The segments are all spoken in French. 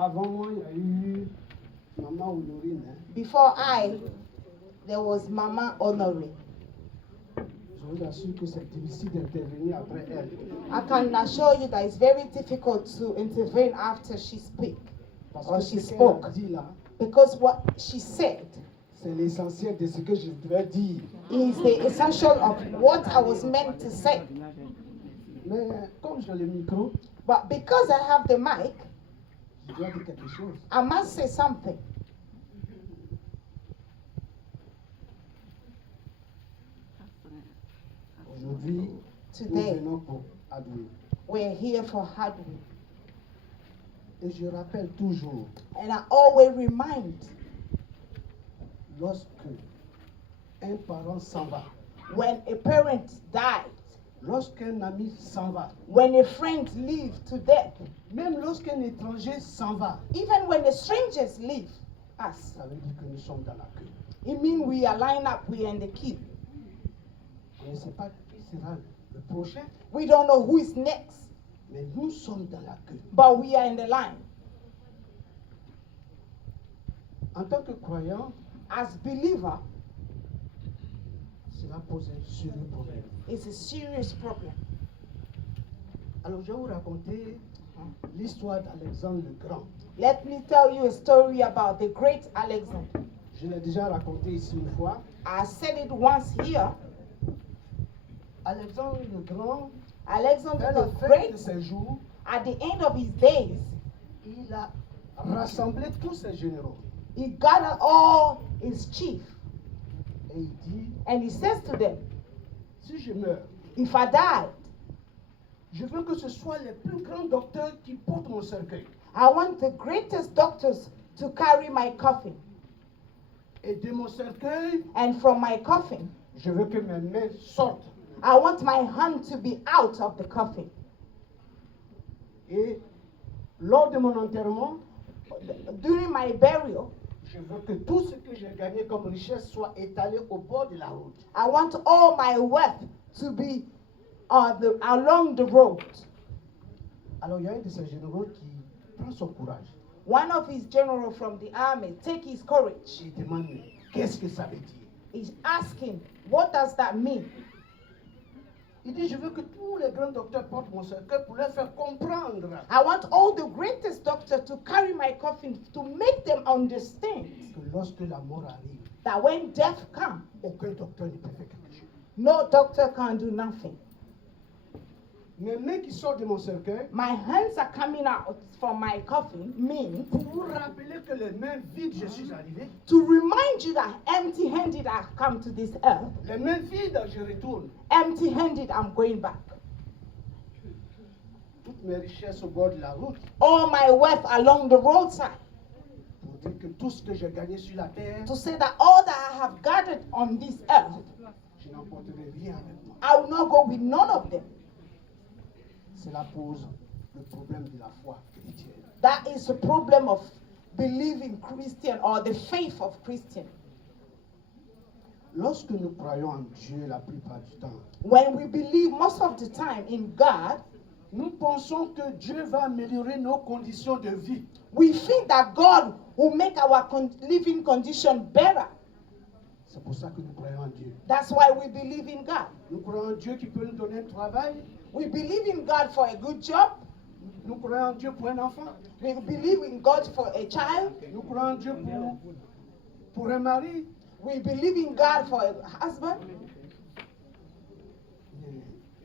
Avant moi, il y a eu Maman Honorine. Before there was Mama Honoré. Je vous assure que c'est difficile d'intervenir après elle. I can assure you that it's very difficult to intervene after she speak Parce or que she ce qu'elle a spoke. dit là, Because what she said c'est l'essentiel de ce que je devais dire. is the essential of what I was meant to say. Mais comme j'ai le micro, But because I have the mic, je dois dire quelque chose. I must say something. Aujourd'hui, nous Today, venons pour Adoué. we're here for Hadwe. Et je rappelle toujours, And I always remind, lorsque un parent s'en va, when a parent died, lorsqu'un ami s'en va, when a friend leave to death, même lorsqu'un étranger s'en va, even when the strangers leave us, ça veut dire que nous sommes dans la queue. it means we are lined up, we are in the queue. On ne sait pas qui sera le prochain, We don't know who is next, mais nous sommes dans la queue. but we are in the line. En tant que croyant, As believer, cela pose un sérieux problème. it's a serious problem. Alors je vais vous raconter l'histoire d'Alexandre le Grand. Let me tell you a story about the great Alexander. Je l'ai déjà raconté ici une fois. I said it once here. Alexandre le Grand, Alexander à la the fin Great, de ses jours, at the end of his days, il a rassemblé tous ses généraux. he gathered all his chiefs Et il dit, and he says to them, si je meurs, if I died, je veux que ce soit les plus grands docteurs qui portent mon cercueil. I want the greatest doctors to carry my coffin. Et de mon cercueil, And from my coffin, je veux que mes mains sortent. I want my hand to be out of the coffin. Et lors de mon enterrement, During my burial, je veux que tout ce que j'ai gagné comme richesse soit étalé au bord de la route. I want all my wealth to be along the road. Alors il y a un de ces généraux qui prend son courage One of his generals from the army take his courage. et il demande, mais qu'est-ce que ça veut dire? He's asking, what does that mean? Il dit, je veux que tous les grands docteurs portent mon cercueil pour leur faire comprendre I want all the greatest doctors to carry my coffin to make them understand que lorsque la mort arrive, that when death comes, aucun docteur ne peut faire quelque chose. no doctor can do nothing. Mes mains qui sortent de mon cercueil, My hands are coming out from my coffin means pour vous rappeler que les mains vides, je suis arrivé. to remind you that empty-handed I come to this earth, Les mains vides, je retourne. empty-handed I'm going back. Toutes mes richesses au bord de la route, All my wealth along the roadside, pour dire que tout ce que j'ai gagné sur la terre, to say that all that I have gathered on this earth, je n'emporterai rien avec moi. I will not go with none of them. Cela pose le problème de la foi chrétienne. That is the problem of believing Christian or the faith of Christian. Lorsque nous croyons en Dieu la plupart du temps, When we believe most of the time in God, nous pensons que Dieu va améliorer nos conditions de vie. we think that God will make our living condition better. C'est pour ça que nous croyons en Dieu. That's why we believe in God. Nous croyons en Dieu qui peut nous donner un travail. We believe in God for a good job. Nous croyons en Dieu pour un enfant. We believe in God for a child. Nous croyons en Dieu pour un mari. We believe in God for a husband.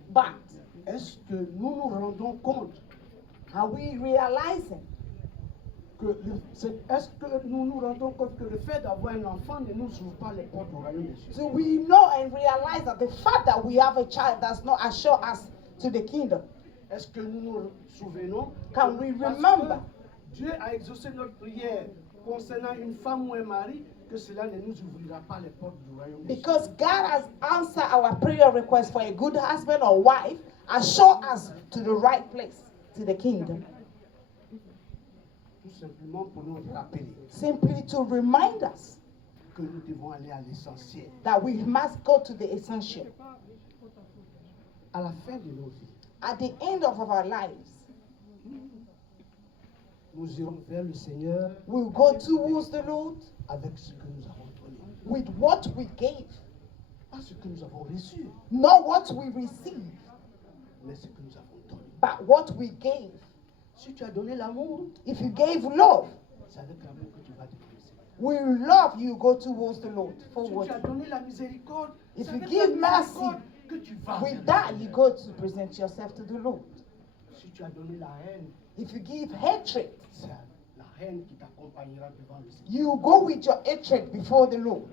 But Est-ce que nous nous rendons compte are we realizing est-ce que nous nous rendons compte que le fait d'avoir un enfant ne nous ouvre pas les portes au royaume des cieux? do we know and realize that the fact that we have a child does not assure us to the kingdom? Est-ce que nous nous souvenons Can we parce remember que Dieu a exaucé notre prière concernant une femme ou un mari, que cela ne nous ouvrira pas les portes du royaume des cieux? because God has answered our prayer request for a good husband or wife, assure us to the right place, to the kingdom? Tout simplement pour nous rappeler Simply to remind us que nous devons aller à l'essentiel. that we must go to the essential. À la fin de nos vies, At the end of our lives, nous irons vers le Seigneur We'll go towards the Lord avec ce que nous avons donné. with what we gave. Pas ce que nous avons reçu, Not what we received, mais ce que nous avons donné. but what we gave. Si tu as donné l'amour, If you gave love, c'est avec l'amour que tu vas te blesser. with love you go towards the Lord. Si Forward. tu as donné la miséricorde, If c'est you avec give la mercy, miséricorde que tu vas vers With le that, Seigneur. you go to present yourself to the Lord. Si tu as donné la haine, If you give hatred, c'est la haine qui t'accompagnera devant le Seigneur. you go with your hatred before the Lord.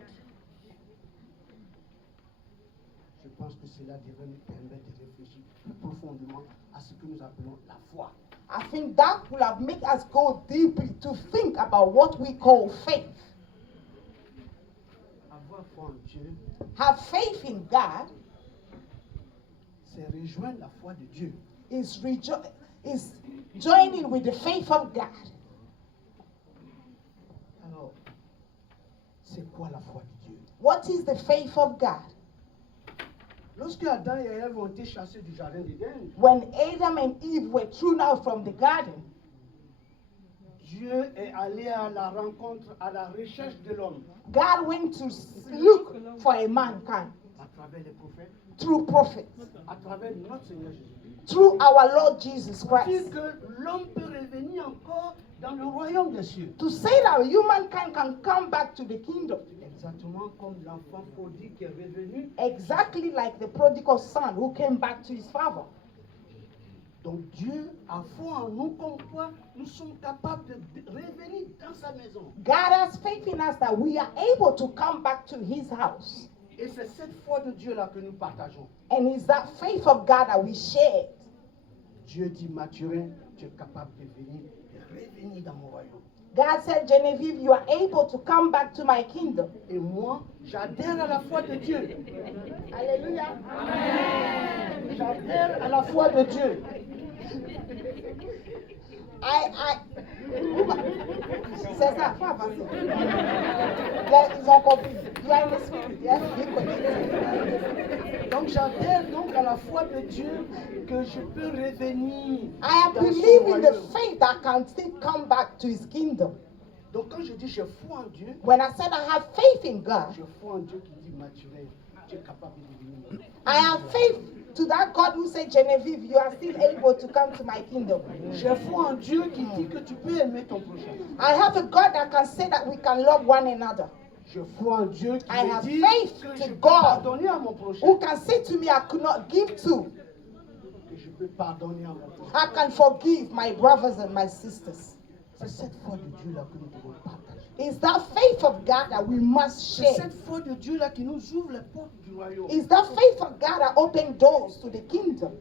Je pense que cela devrait nous permettre de réfléchir plus profondément à ce que nous appelons la foi. I think that will have made us go deeply to think about what we call faith. Avoir foi en Dieu, Have faith in God c'est rejoindre la foi de Dieu. is joining with the faith of God. Alors, c'est quoi la foi de Dieu? What is the faith of God? Lorsque Adam et Ève ont été chassés du jardin d'Éden, When Adam and Eve were thrown out from the garden, Dieu est allé à la rencontre, à la recherche de l'homme God went to look for a mankind à travers les prophètes, through prophets, à travers notre Seigneur Jésus-Christ. through our Lord Jesus Pour dire Christ, que l'homme peut revenir encore dans le royaume des cieux. to say that humankind can come back to the kingdom, Exactement comme l'enfant prodigue qui est revenu. exactly like the prodigal son who came back to his father. Donc Dieu a foi en nous comme quoi nous sommes capables de revenir dans sa maison. God has faith in us that we are able to come back to his house. Et c'est cette foi de Dieu-là que nous partageons. And it's that faith of God that we share. Dieu dit, Mathurin, tu es capable de venir, de revenir dans mon royaume. God said, Genevieve, you are able to come back to my kingdom. Et moi, j'adhère à la foi de Dieu. Hallelujah. J'adhère à la foi de Dieu. C'est ça, pas facile. Ils ont compris. You are in the spirit, yes? Be connected. Donc j'adhère donc à la foi de Dieu que je peux revenir I dans son believe in the royaume. faith that can still come back to his kingdom. Donc quand je dis j'ai foi en Dieu, When I said I have faith in God, j'ai foi en Dieu qui dit Mathurin, tu es capable de venir. I have faith to that God who said, Genevieve, you are still able to come to my kingdom. J'ai foi en Dieu qui dit que tu peux aimer ton prochain. I have a God that can say that we can love one another. J'ai foi en Dieu qui I me have dit faith que to je peux God pardonner à mon prochain. Who can say to me, I could not give to. Que je peux pardonner à mon prochain. I can forgive my brothers and my sisters. C'est cette foi de Dieu-là que nous devons partager. It's that faith of God that we must C'est share. cette foi de Dieu-là qui nous ouvre les portes du royaume. It's that faith of God that opens doors to the kingdom.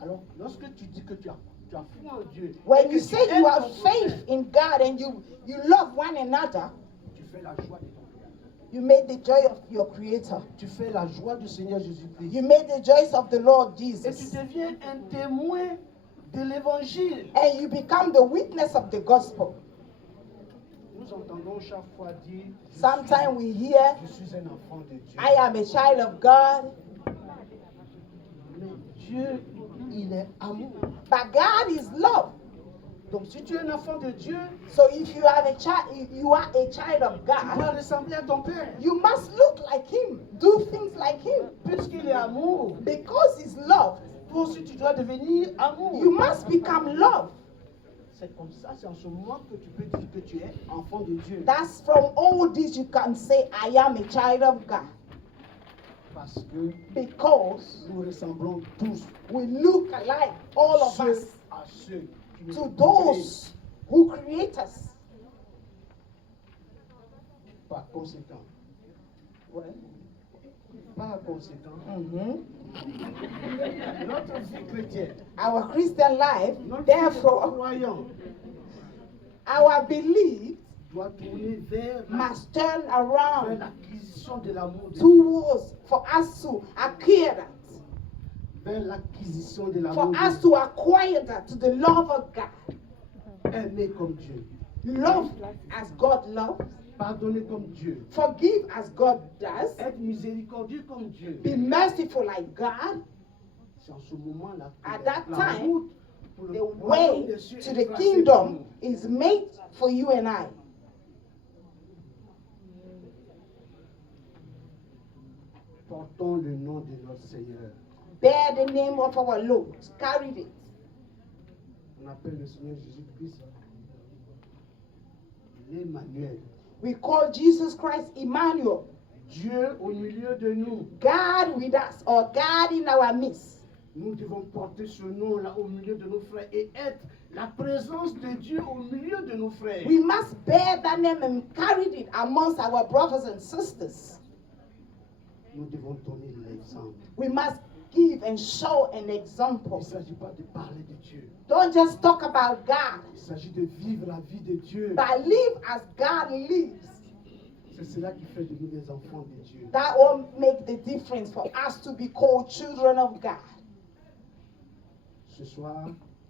Alors, lorsque tu dis que tu as foi en Dieu, et When que you tu say aimes you ton have prochain, faith in God and you love one another, tu fais la joie de ton Créateur. you made the joy of your Creator. Tu fais la joie du Seigneur Jésus-Christ. You made the joys of the Lord Et tu Jesus. deviens un témoin de l'évangile. And you become the witness of the gospel. Nous entendons chaque fois dire Sometimes we hear, je suis un enfant de Dieu. I am a child of God. Mais Dieu, il est amour. But God is love. Donc si tu es un enfant de Dieu, So if you are a child, you are a child of tu God, dois ressembler à ton Père. you must look like Him, do things like Him. Puisqu'il est amour, Because He's love, toi aussi tu dois devenir amour. you must become love. C'est comme ça, c'est en ce moment que tu peux dire que tu es enfant de Dieu. That's from all this you can say, I am a child of God. Parce que Because nous ressemblons tous we look alike, all of ceux us, à ceux qui nous to ont créés. those who create us. Par conséquent, Ouais. par conséquent, Mhm. notre vie chrétienne, Our Christian life, notre vie therefore, croyant our belief doit tourner vers must turn around l'acquisition de l'amour de Dieu. towards for us to acquire that, Vers l'acquisition de for l'amour us de Dieu. to acquire that, to the love of God. Aimer comme Dieu. Love as God loves, Pardonner comme Dieu. forgive as God does, Être miséricordieux comme Dieu. be merciful like God. C'est en ce moment-là At que that la time, route pour pour le The royaume way des cieux to est the tracé pour kingdom nous. is made for you and I. Portons le nom de notre Seigneur. Bear the name of our Lord. Carry it. On appelle le Seigneur Jésus-Christ l'Emmanuel. We call Jesus Christ Emmanuel. Dieu au milieu de nous. God with us, or God in our midst. Nous devons porter ce nom-là au milieu de nos frères et être la présence de Dieu au milieu de nos frères. We must bear that name and carry it amongst our brothers and sisters. Nous devons donner l'exemple. We must give and show an Il example. ne s'agit pas de parler de Dieu. Don't just talk about God, Il s'agit de vivre la vie de Dieu. but live as God lives. C'est cela qui fait de nous des enfants de Dieu. That will make the difference for us to be called children of God. Ce soir,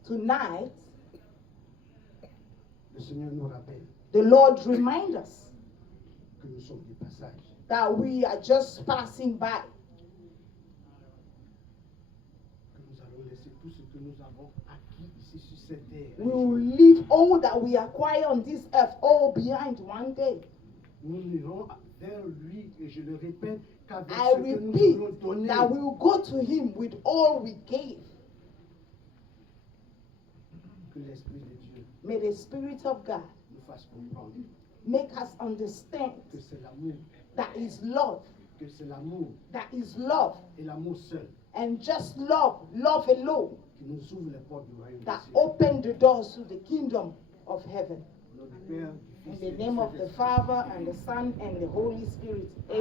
Tonight, le Seigneur nous rappelle the Lord reminds us que nous sommes des passages. that we are just passing by. Que nous allons laisser tout ce que nous avons acquis ici sur cette terre. We will leave all that we acquire on this earth all behind one day. Nous irons vers lui et je le répète qu'avec I ce que nous repeat voulons donner, that we will go to him with all we gave. que l'Esprit de Dieu May the Spirit of God nous fasse comprendre make us understand que c'est l'amour, that is love, que c'est l'amour that is love, et l'amour seul and just love, love alone, qui nous ouvre les portes du royaume des that cieux. open the doors to the kingdom of heaven. Au nom du Père, du In Fils et the du name of the Saint-Esprit. Father, and the Son, and the Holy Spirit. Amen.